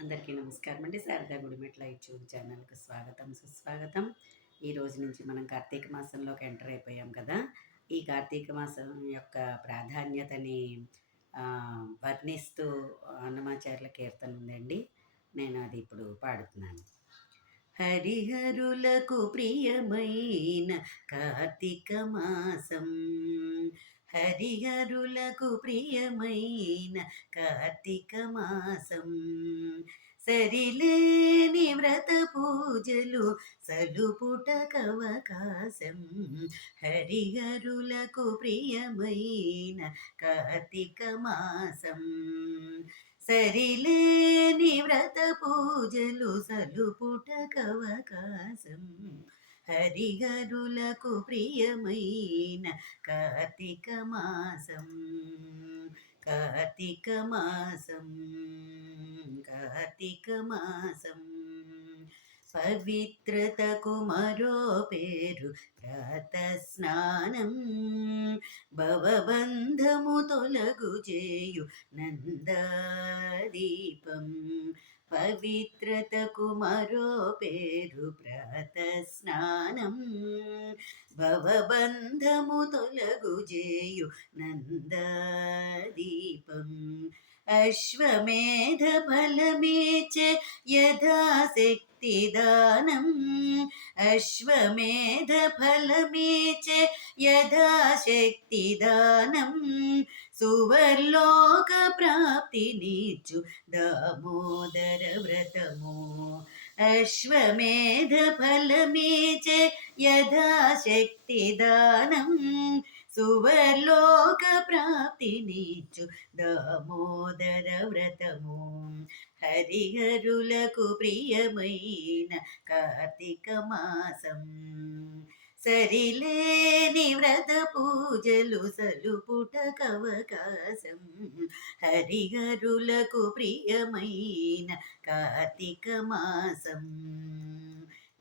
అందరికీ నమస్కారం అండి. శారదా గుడిమెట్ల యూట్యూబ్ ఛానల్‌కి స్వాగతం, సుస్వాగతం. ఈ రోజు నుంచి మనం కార్తీక మాసంలోకి ఎంటర్ అయిపోయాం కదా! ఈ కార్తీక మాసం యొక్క ప్రాధాన్యతని వర్ణిస్తూ అన్నమాచార్యుల కీర్తన ఉందండి. నేను అది ఇప్పుడు పాడుతున్నాను. హరిహరులకు ప్రియమైన కార్తీక మాసం, హరిహరులకు ప్రియమైన కార్తీక మాసం, సరిలేని వ్రత పూజలు సలుపుటకవకాశం, హరిహరులకు ప్రియమైన కార్తీక మాసం, సరిలేని వ్రత పూజలు సలుపుటకవకాశం, హరిహరులకు ప్రియమైన కార్తీక మాసం, కార్తీక మాసం, కార్తీక మాసం. పవిత్రతకు మరో పేరు ప్రాతస్నానం, భవబంధము తొలగు చేయు నందాదీపం, పవిత్రతకు మరో పేరు ప్రాతస్నానం, భవబంధము తొలగు చేయు నందాదీపం, అశ్వమేధ ఫలమేచే యథాశక్తి దానం, అశ్వమేధ ఫలమేచే యథాశక్తి దానం, సువర్లోక ప్రాప్తినిచ్చు దామోదర వ్రతము, అశ్వమేధ ఫలమేచే యథాశక్తి దానం, సువర్లోక ప్రాప్తినిచ్చు దామోదర వ్రతము, హరిహరులకు ప్రియమైన కార్తీక మాసం, సరిలేని వ్రత పూజలు సలుపుటకవకాశం, హరిహరులకు ప్రియమైన కార్తీక మాసం,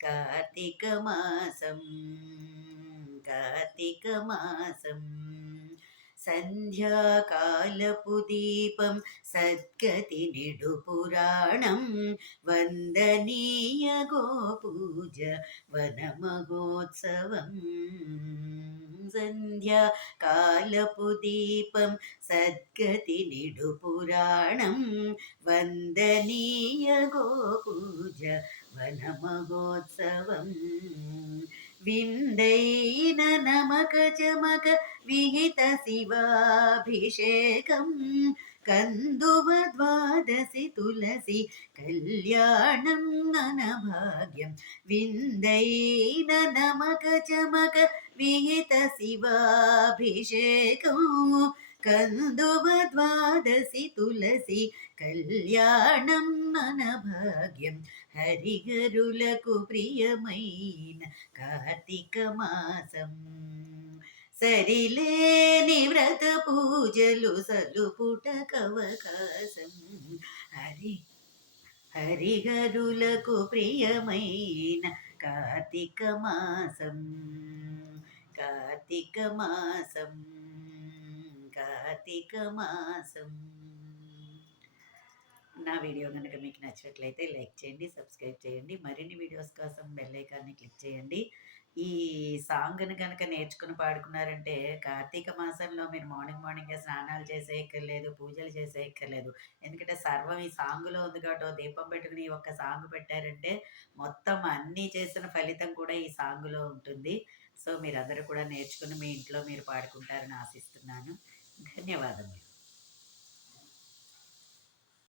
కార్తీక మాసం, కార్తీక మాసం. సంధ్యాకాలపు దీపం సద్గతి నిడు పురాణం, వందనీయ గోపూజ వన మహోత్సవం, సంధ్యాకాలపు దీపం సద్గతి నిడు పురాణం, వందనీయ గోపూజ వన మహోత్సవం, విందైన నమక చమక విహిత శివాభిషేకం, కందువ ద్వాదశి తులసి కళ్యాణం ననభాగ్యం, విందైన నమక చమక విహిత శివాభిషేకం, కందువ ద్వాదశి తులసి కళ్యాణం ననభాగ్యం, హరిహరులకు ప్రియమైన కార్తీక మాసం, సరిలేని వ్రత పూజలు సలుపుటకవకాశం, హరిహరులకు ప్రియమైన కార్తీక మాసం, కార్తీక మాసం, కార్తీక మాసం. నా వీడియో కనుక మీకు నచ్చినట్లయితే లైక్ చేయండి, సబ్స్క్రైబ్ చేయండి. మరిన్ని వీడియోస్ కోసం బెల్ ఐకాన్ని క్లిక్ చేయండి. ఈ సాంగ్ని కనుక నేర్చుకుని పాడుకున్నారంటే కార్తీక మాసంలో మీరు మార్నింగే స్నానాలు చేసేయక్కర్లేదు, పూజలు చేసేయక్కర్లేదు. ఎందుకంటే సర్వం ఈ సాంగులో ఉంది కాబట్టి దీపం పెట్టుకుని ఒక్క సాంగ్ పెట్టారంటే మొత్తం అన్నీ చేసిన ఫలితం కూడా ఈ సాంగులో ఉంటుంది. సో మీరందరూ కూడా నేర్చుకుని మీ ఇంట్లో మీరు పాడుకుంటారని ఆశిస్తున్నాను. ధన్యవాదములు.